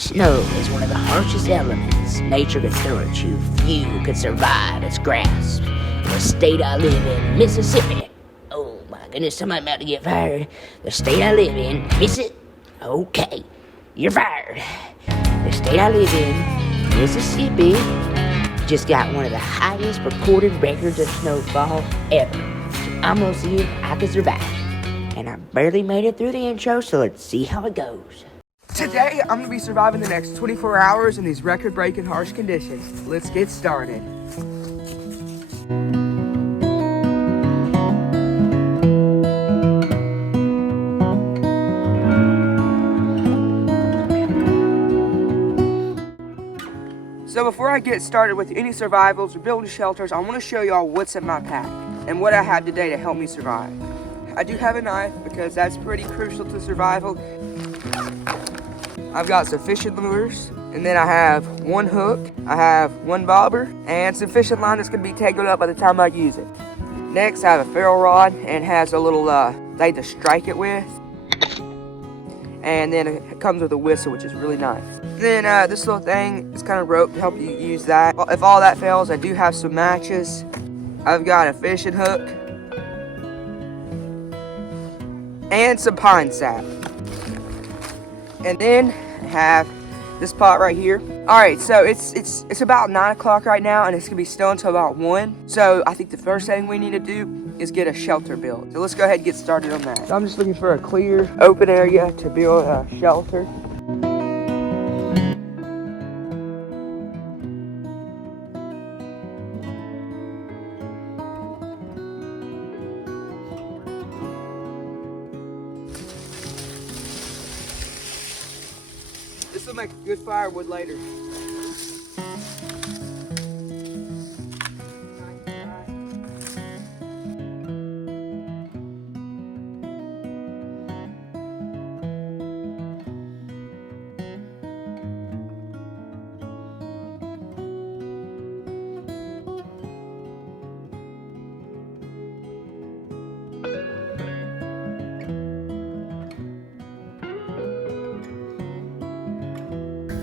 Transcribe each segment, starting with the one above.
Snow is one of the harshest elements nature could throw at you. Few could survive its grasp. The state I live in, Mississippi. Oh my goodness, I'm about to get fired. The state I live in, Okay, you're fired. The state I live in, Mississippi, just got one of the highest recorded records of snowfall ever. So I'm gonna see if I can survive. And I barely made it through the intro, so let's see how it goes. Today, I'm going to be surviving the next 24 hours in these record-breaking harsh conditions. Let's get started. So before I get started with any survivals or building shelters, I want to show y'all what's in my pack and what I have today to help me survive. I do have a knife because that's pretty crucial to survival. I've got some fishing lures, and then I have one hook, I have one bobber, and some fishing line that's going to be tangled up by the time I use it. Next, I have a ferrule rod, and it has a little thing to strike it with. And then it comes with a whistle, which is really nice. Then this little thing is kind of rope to help you use that. If all that fails, I do have some matches. I've got a fishing hook, and some pine sap. And then I have this pot right here. All right, so it's about 9 o'clock right now, and it's gonna be still until about 1. So I think the first thing we need to do is get a shelter built. So let's go ahead and get started on that. So I'm just looking for a clear, open area to build a shelter. This will make good firewood later.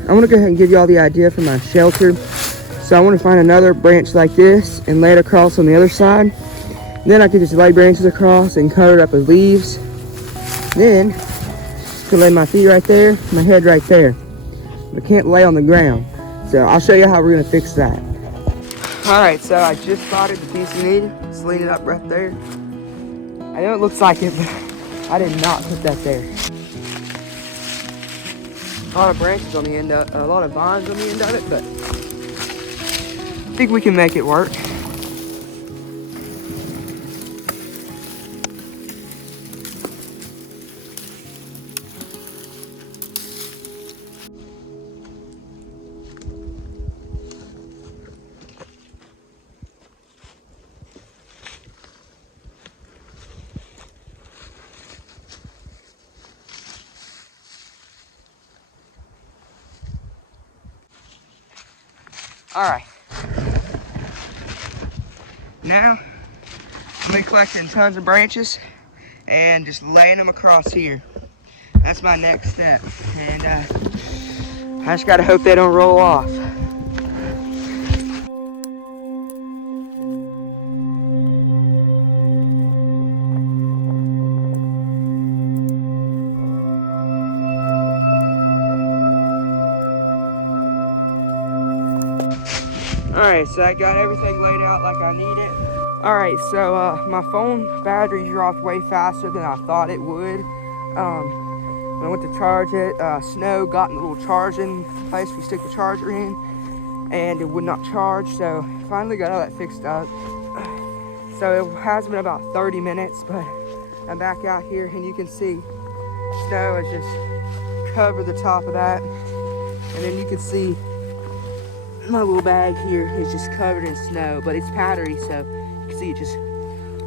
I want to go ahead and give you all the idea for my shelter. So I want to find another branch like this and lay it across on the other side. Then I can just lay branches across and cover it up with leaves. Then I can lay my feet right there, my head right there. But I can't lay on the ground. So I'll show you how we're going to fix that. Alright, so I just spotted the piece you need. Just lean it up right there. I know it looks like it, but I did not put that there. A lot of branches on the end of a lot of vines on the end of it, but I think we can make it work. All right. Now, I'm gonna collecting tons of branches and just laying them across here. That's my next step. And I just gotta hope they don't roll off. Alright, so I got everything laid out like I need it. Alright, so my phone battery dropped way faster than I thought it would. When I went to charge it, Snow got in the little charging place we stick the charger in, and it would not charge, so finally got all that fixed up. So it has been about 30 minutes, but I'm back out here, and you can see Snow has just covered the top of that, and then you can see my little bag here is just covered in snow, but it's powdery, so you can see it just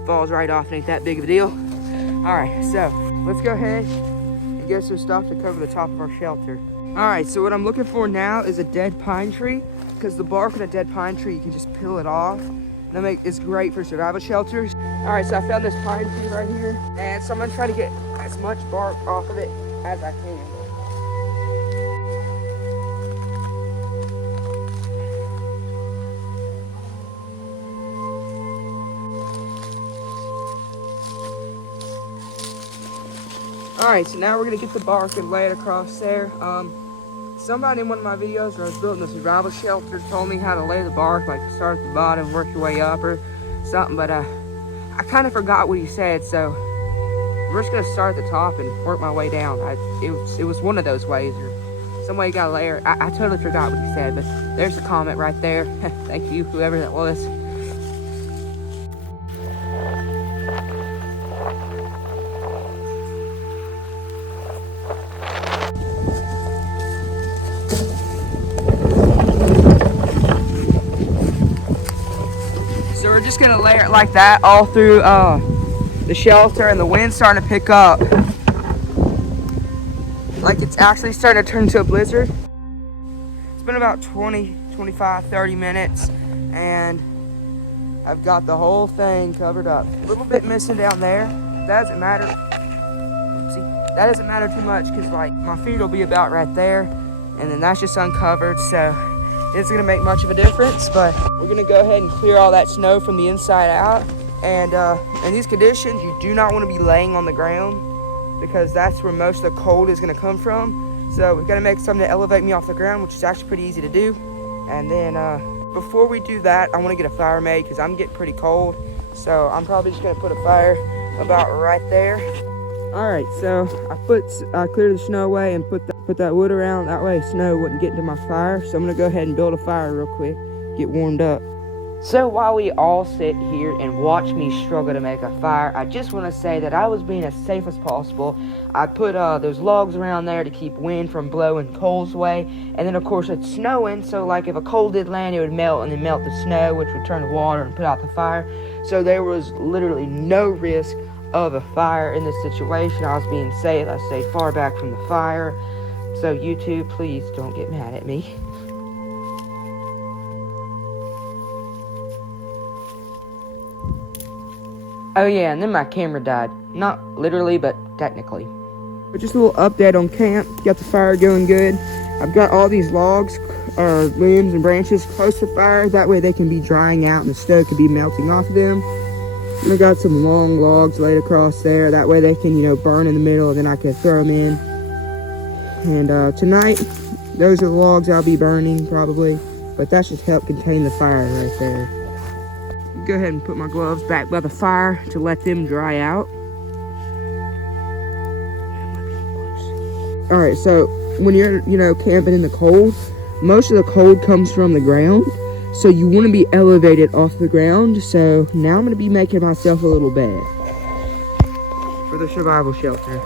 falls right off and ain't that big of a deal. All right, so let's go ahead and get some stuff to cover the top of our shelter. All right, so what I'm looking for now is a dead pine tree, because the bark on a dead pine tree, you can just peel it off. It's great for survival shelters. All right, so I found this pine tree right here, and so I'm gonna try to get as much bark off of it as I can. Alright, so now we're gonna get the bark and lay it across there. Somebody in one of my videos where I was building a survival shelter told me how to lay the bark, like start at the bottom, work your way up or something, but I kind of forgot what he said, so we're just gonna start at the top and work my way down. It was one of those ways, or some way you gotta layer. I totally forgot what he said, but there's the comment right there. Thank you, whoever that was. So we're just gonna layer it like that all through the shelter, and the wind's starting to pick up. Like it's actually starting to turn into a blizzard. It's been about 20, 25, 30 minutes, and I've got the whole thing covered up. A little bit missing down there. That doesn't matter. Oopsie. That doesn't matter too much because like my feet will be about right there, and then that's just uncovered, so it's gonna make much of a difference. But we're gonna go ahead and clear all that snow from the inside out. And in these conditions, you do not want to be laying on the ground because that's where most of the cold is gonna come from. So we've got to make something to elevate me off the ground, which is actually pretty easy to do. And then before we do that, I want to get a fire made because I'm getting pretty cold. So I'm probably just gonna put a fire about right there. All right, so I cleared the snow away and put that wood around. That way snow wouldn't get into my fire. So I'm gonna go ahead and build a fire real quick, get warmed up. So while we all sit here and watch me struggle to make a fire, I just want to say that I was being as safe as possible. I put those logs around there to keep wind from blowing coals away. And then of course it's snowing, so like if a coal did land, it would melt and then melt the snow, which would turn to water and put out the fire. So there was literally no risk of a fire in this situation. I was being safe. I stayed far back from the fire. So YouTube, please don't get mad at me. Oh yeah, and then my camera died. Not literally, but technically. But just a little update on camp. Got the fire going good. I've got all these logs, limbs and branches close to the fire. That way they can be drying out and the snow can be melting off of them. And I got some long logs laid across there. That way they can, burn in the middle, and then I can throw them in. And tonight, those are the logs I'll be burning probably. But that should help contain the fire right there. Go ahead and put my gloves back by the fire to let them dry out. All right, so when you're, camping in the cold, most of the cold comes from the ground. So you want to be elevated off the ground. So now I'm going to be making myself a little bed for the survival shelter.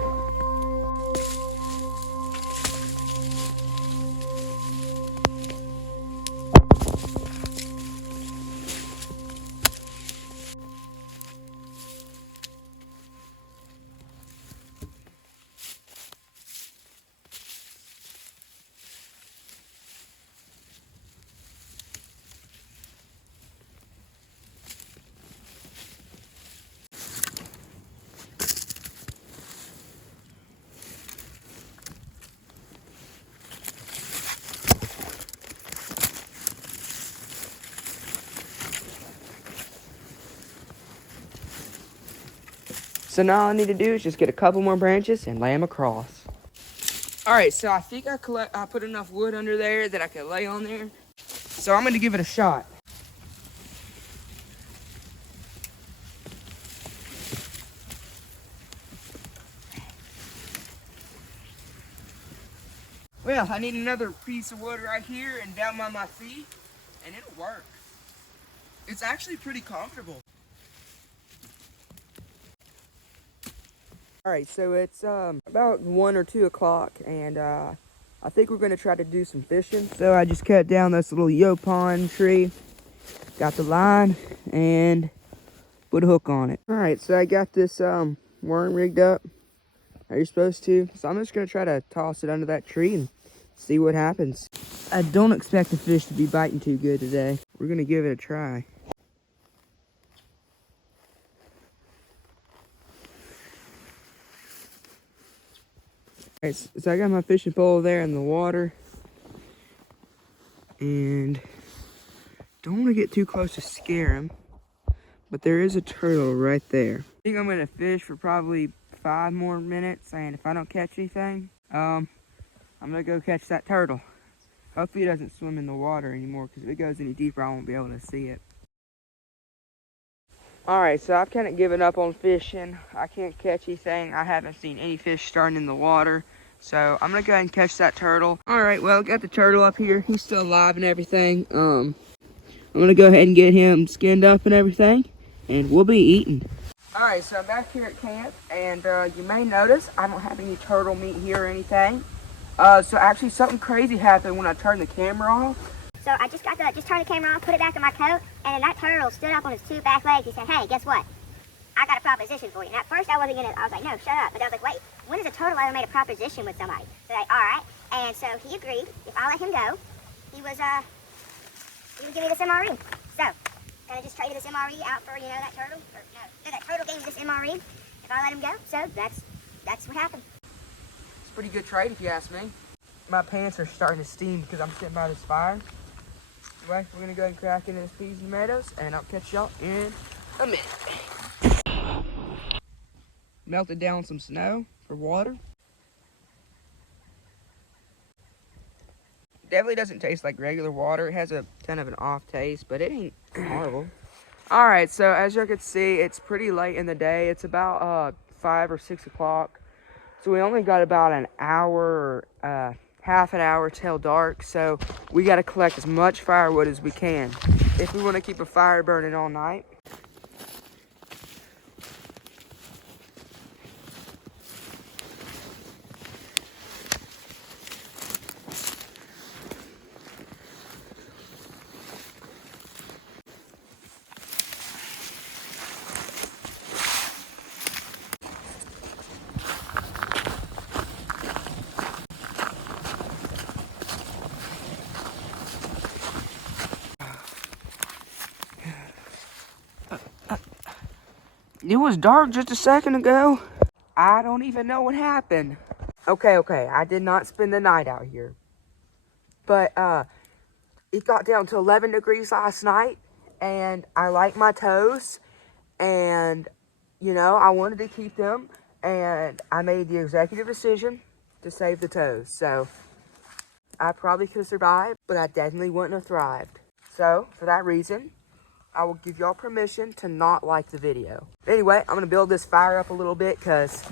So now all I need to do is just get a couple more branches and lay them across. All right, so I think I put enough wood under there that I could lay on there. So I'm gonna give it a shot. Well, I need another piece of wood right here and down by my feet, and it'll work. It's actually pretty comfortable. All right, so it's about 1 or 2 o'clock, and I think we're gonna try to do some fishing. So I just cut down this little Yaupon tree, got the line, and put a hook on it. All right, so I got this worm rigged up. Are you supposed to? So I'm just gonna try to toss it under that tree and see what happens. I don't expect the fish to be biting too good today. We're gonna give it a try. Alright, so I got my fishing pole there in the water, and don't want to get too close to scare him, but there is a turtle right there. I think I'm going to fish for probably 5 more minutes, and if I don't catch anything, I'm gonna go catch that turtle. Hopefully it doesn't swim in the water anymore, because if it goes any deeper, I won't be able to see it. Alright, so I've kind of given up on fishing. I can't catch anything. I haven't seen any fish starting in the water. So I'm gonna go ahead and catch that turtle. Alright, well, got the turtle up here. He's still alive and everything. I'm gonna go ahead and get him skinned up and everything, and we'll be eating. Alright, so I'm back here at camp, and you may notice I don't have any turtle meat here or anything. So actually something crazy happened when I turned the camera off. So I just turned the camera on, put it back in my coat, and then that turtle stood up on his 2 back legs. He said, "Hey, guess what? I got a proposition for you." And at first I was like, "No, shut up." But I was like, "Wait, when has a turtle ever made a proposition with somebody?" So like, all right. And so he agreed. If I let him go, he would give me this MRE. So, kind of just traded this MRE out for, that turtle. No, that turtle gave me this MRE if I let him go. So that's what happened. It's a pretty good trade if you ask me. My pants are starting to steam because I'm sitting by this fire. Anyway, we're gonna go ahead and crack into this peas and tomatoes, and I'll catch y'all in a minute. Melted down some snow for water. Definitely doesn't taste like regular water. It has a kind of an off taste, but it ain't horrible. All right, so as you can see, it's pretty late in the day. It's about 5 or 6 o'clock. So we only got about an hour or half an hour till dark. So we got to collect as much firewood as we can if we want to keep a fire burning all night. It was dark just a second ago. I don't even know what happened. Okay, I did not spend the night out here. But it got down to 11 degrees last night, and I like my toes, and I wanted to keep them, and I made the executive decision to save the toes. So I probably could have survived, but I definitely wouldn't have thrived. So for that reason, I will give y'all permission to not like the video. Anyway, I'm gonna build this fire up a little bit because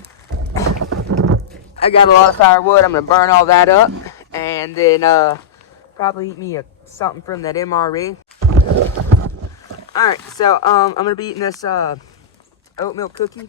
I got a lot of firewood. I'm gonna burn all that up, and then probably eat me something from that MRE. All right, so I'm gonna be eating this oat milk cookie.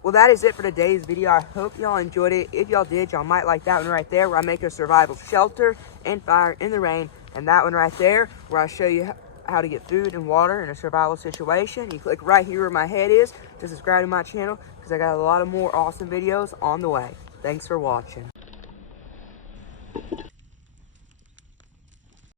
Well, that is it for today's video. I hope y'all enjoyed it. If y'all did, y'all might like that one right there where I make a survival shelter and fire in the rain. And that one right there where I show you how to get food and water in a survival situation. You click right here where my head is to subscribe to my channel because I got a lot of more awesome videos on the way. Thanks for watching.